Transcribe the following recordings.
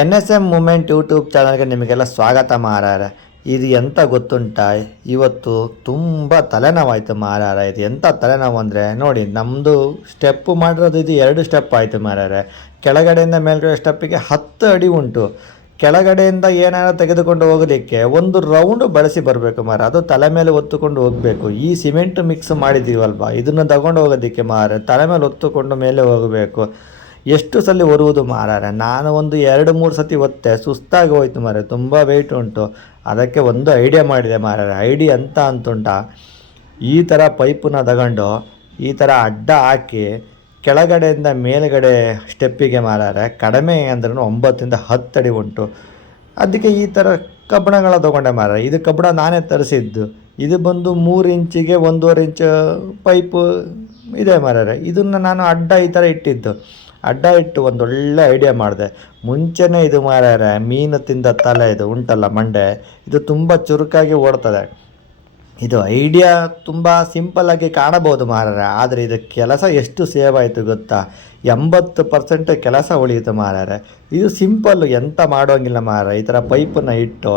N S M moment YouTube ಚಾನಲ್ಗೆ ನಿಮಗೆಲ್ಲ ಸ್ವಾಗತ ಮಾರಾರ. ಇದು ಎಂತ ಗೊತ್ತುಂಟ? ಇವತ್ತು ತುಂಬ ತಲೆನೋವಾಯಿತು ಮಾರಾರ. ಇದು ಎಂಥ ತಲೆನೋವು ಅಂದರೆ, ನೋಡಿ ನಮ್ಮದು ಸ್ಟೆಪ್ಪು ಮಾಡಿರೋದು ಇದು ಎರಡು ಸ್ಟೆಪ್ ಆಯಿತು ಮಾರಾರ. ಕೆಳಗಡೆಯಿಂದ ಮೇಲ್ಗಡೆ ಸ್ಟೆಪ್ಪಿಗೆ ಹತ್ತು ಅಡಿ ಉಂಟು. ಕೆಳಗಡೆಯಿಂದ ಏನಾದ್ರು ತೆಗೆದುಕೊಂಡು ಹೋಗಲಿಕ್ಕೆ ಒಂದು ರೌಂಡ್ ಬಳಸಿ ಬರಬೇಕು ಮಾರ ಅದು ತಲೆ ಮೇಲೆ ಒತ್ತುಕೊಂಡು ಹೋಗಬೇಕು. ಈ ಸಿಮೆಂಟ್ ಮಿಕ್ಸ್ ಮಾಡಿದ್ದೀವಲ್ವಾ? ಇದನ್ನು ತಗೊಂಡು ಹೋಗೋದಕ್ಕೆ ಮಾರ ತಲೆ ಮೇಲೆ ಒತ್ತುಕೊಂಡು ಮೇಲೆ ಹೋಗಬೇಕು. ಎಷ್ಟು ಸಲ ಬರುವುದು ಮಾರಾರೆ? ನಾನು ಒಂದು ಎರಡು, ಮೂರು ಸತಿ ಒತ್ತೆ. ಸುಸ್ತಾಗಿ ಹೋಯ್ತು ಮಾರೆ ತುಂಬ ವೆಯ್ಟ್ ಉಂಟು. ಅದಕ್ಕೆ ಒಂದು ಐಡಿಯಾ ಮಾಡಿದೆ ಮಾರಾರೆ. ಐಡಿಯಾ ಅಂತ ಅಂತುಂಟ? ಈ ಥರ ಪೈಪನ್ನ ತಗೊಂಡು ಈ ಥರ ಅಡ್ಡ ಹಾಕಿ ಕೆಳಗಡೆಯಿಂದ ಮೇಲುಗಡೆ ಸ್ಟೆಪ್ಪಿಗೆ ಮಾರಾರೆ. ಕಡಿಮೆ ಅಂದ್ರೂ ಒಂಬತ್ತರಿಂದ ಹತ್ತು ಅಡಿ ಉಂಟು. ಅದಕ್ಕೆ ಈ ಥರ ಕಬ್ಬಣಗಳ ತೊಗೊಂಡೆ ಮಾರ ಇದು ಕಬ್ಬಣ ನಾನೇ ತರಿಸಿದ್ದು. ಇದು ಬಂದು ಮೂರು ಇಂಚಿಗೆ ಒಂದೂವರೆ ಇಂಚು ಪೈಪು ಇದೆ ಮಾರಾರೆ. ಇದನ್ನು ನಾನು ಅಡ್ಡ ಈ ಥರ ಇಟ್ಟಿದ್ದು. ಅಡ್ಡ ಇಟ್ಟು ಒಂದೊಳ್ಳೆ ಐಡಿಯಾ ಮಾಡಿದೆ. ಮುಂಚೆನೇ ಇದು ಮಾರಾರೆ, ಮೀನು ತಿಂದ ತಲೆ ಇದು ಉಂಟಲ್ಲ ಮಂಡೆ, ಇದು ತುಂಬ ಚುರುಕಾಗಿ ಓಡ್ತದೆ. ಇದು ಐಡಿಯಾ ತುಂಬ ಸಿಂಪಲ್ಲಾಗಿ ಕಾಣಬಹುದು ಮಾರಾರೆ, ಆದರೆ ಇದು ಕೆಲಸ ಎಷ್ಟು ಸೇವ್ ಆಯಿತು ಗೊತ್ತಾ? ಎಂಬತ್ತು ಪರ್ಸೆಂಟ್ ಕೆಲಸ ಉಳಿಯಿತು ಮಾರಾರೆ. ಇದು ಸಿಂಪಲ್ಲು ಎಂತ ಮಾಡೋಂಗಿಲ್ಲ ಮಾರ ಈ ಥರ ಪೈಪನ್ನ ಇಟ್ಟು,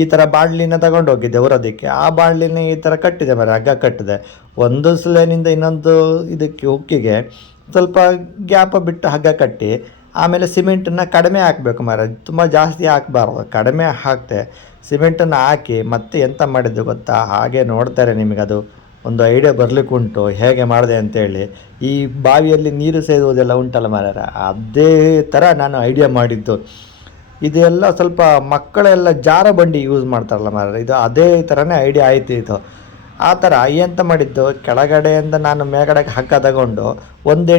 ಈ ಥರ ಬಾಣ್ಲಿನ ತಗೊಂಡು ಹೋಗಿದ್ದೆ ಹೊರೋದಕ್ಕೆ ಆ ಬಾಣ್ಲಿನ ಈ ಥರ ಕಟ್ಟಿದೆ ಮಾರ ಹಗ್ಗ ಕಟ್ಟಿದೆ. ಒಂದು ಸ್ಲೇನಿಂದ ಇನ್ನೊಂದು ಇದಕ್ಕೆ, ಉಕ್ಕಿಗೆ ಸ್ವಲ್ಪ ಗ್ಯಾಪ ಬಿಟ್ಟು ಹಗ್ಗ ಕಟ್ಟಿ ಆಮೇಲೆ ಸಿಮೆಂಟನ್ನು ಕಡಿಮೆ ಹಾಕಬೇಕು ಮರ ತುಂಬ ಜಾಸ್ತಿ ಹಾಕಬಾರ್ದು. ಕಡಿಮೆ ಹಾಕ್ತೆ ಸಿಮೆಂಟನ್ನು ಹಾಕಿ ಮತ್ತೆ ಎಂತ ಮಾಡಿದ್ದು ಗೊತ್ತಾ? ಹಾಗೆ ನೋಡ್ತಾರೆ ನಿಮಗದು ಒಂದು ಐಡಿಯಾ ಬರಲಿಕ್ಕೆ ಉಂಟು. ಹೇಗೆ ಮಾಡಿದೆ ಅಂತೇಳಿ. ಈ ಬಾವಿಯಲ್ಲಿ ನೀರು ಸೇದುವುದೆಲ್ಲ ಉಂಟಲ್ಲ ಮಾರಾರ ಅದೇ ಥರ ನಾನು ಐಡಿಯಾ ಮಾಡಿದ್ದು. ಇದೆಲ್ಲ ಸ್ವಲ್ಪ ಮಕ್ಕಳೆಲ್ಲ ಜಾರ ಬಂಡಿ ಯೂಸ್ ಮಾಡ್ತಾರಲ್ಲ ಮರ ಇದು ಅದೇ ಥರನೇ ಐಡಿಯಾ ಆಯಿತು ಇದು. ಆ ಥರ ಎಂತ ಮಾಡಿದ್ದು, ಕೆಳಗಡೆಯಿಂದ ನಾನು ಮೇಗಡೆಗೆ ಹಗ್ಗ ತಗೊಂಡು ಒಂದು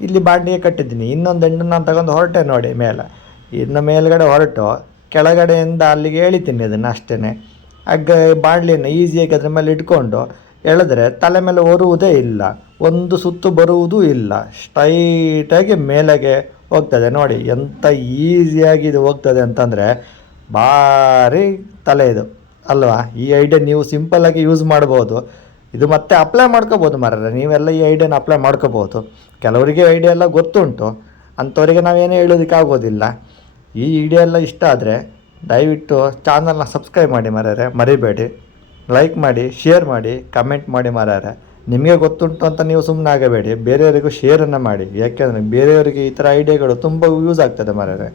ಇಲ್ಲಿ ಬಾಂಡಿಗೆ ಕಟ್ಟಿದ್ದೀನಿ. ಇನ್ನೊಂದು ಎಂಡನ್ನು ನಾನು ತಗೊಂಡು ಹೊರಟೆ ನೋಡಿ ಮೇಲೆ. ಇನ್ನು ಮೇಲ್ಗಡೆ ಹೊರಟು, ಕೆಳಗಡೆಯಿಂದ ಅಲ್ಲಿಗೆ ಎಳಿತೀನಿ ಅದನ್ನು ಅಷ್ಟೇ ಹಗ್ಗ, ಬಾಂಡ್ಲಿಯನ್ನು ಈಸಿಯಾಗಿ ಅದ್ರ ಮೇಲೆ ಇಟ್ಕೊಂಡು ಎಳೆದ್ರೆ ತಲೆ ಮೇಲೆ ಹೊರುವುದೇ ಇಲ್ಲ. ಒಂದು ಸುತ್ತು ಬರುವುದೂ ಇಲ್ಲ. ಸ್ಟ್ರೈಟಾಗಿ ಮೇಲೆಗೆ ಹೋಗ್ತದೆ ನೋಡಿ. ಎಂಥ ಈಸಿಯಾಗಿ ಇದು ಹೋಗ್ತದೆ ಅಂತಂದರೆ ಭಾರಿ ತಲೆ ಇದು. ಅಲ್ವಾ? ಈ ಐಡಿಯಾ ನೀವು ಸಿಂಪಲ್ಲಾಗಿ ಯೂಸ್ ಮಾಡ್ಬೋದು. ಇದು ಮತ್ತೆ ಅಪ್ಲೈ ಮಾಡ್ಕೋಬೋದು ಮಾರ್ರೆ. ನೀವೆಲ್ಲ ಈ ಐಡಿಯಾನ ಅಪ್ಲೈ ಮಾಡ್ಕೋಬೋದು. ಕೆಲವರಿಗೆ ಐಡಿಯಾ ಎಲ್ಲ ಗೊತ್ತುಂಟು. ಅಂಥವರಿಗೆ ನಾವೇನೇ ಹೇಳೋದಕ್ಕಾಗೋದಿಲ್ಲ ಈ ಐಡಿಯಾ ಎಲ್ಲ ಇಷ್ಟ ಆದರೆ ದಯವಿಟ್ಟು ಚಾನಲ್ನ ಸಬ್ಸ್ಕ್ರೈಬ್ ಮಾಡಿ ಮಾರ್ಯಾರೆ ಮರಿಬೇಡಿ. ಲೈಕ್ ಮಾಡಿ ಶೇರ್ ಮಾಡಿ ಕಮೆಂಟ್ ಮಾಡಿ ಮಾರ್ಯಾರೆ ನಿಮಗೆ ಗೊತ್ತುಂಟು ಅಂತ ನೀವು ಸುಮ್ಮನೆ ಆಗಬೇಡಿ. ಬೇರೆಯವರಿಗೂ ಶೇರನ್ನು ಮಾಡಿ. ಯಾಕೆಂದರೆ ಬೇರೆಯವರಿಗೆ ಈ ಥರ ಐಡಿಯಾಗಳು ತುಂಬ ಯೂಸ್ ಆಗ್ತದೆ ಮಾರ್ಯಾರೆ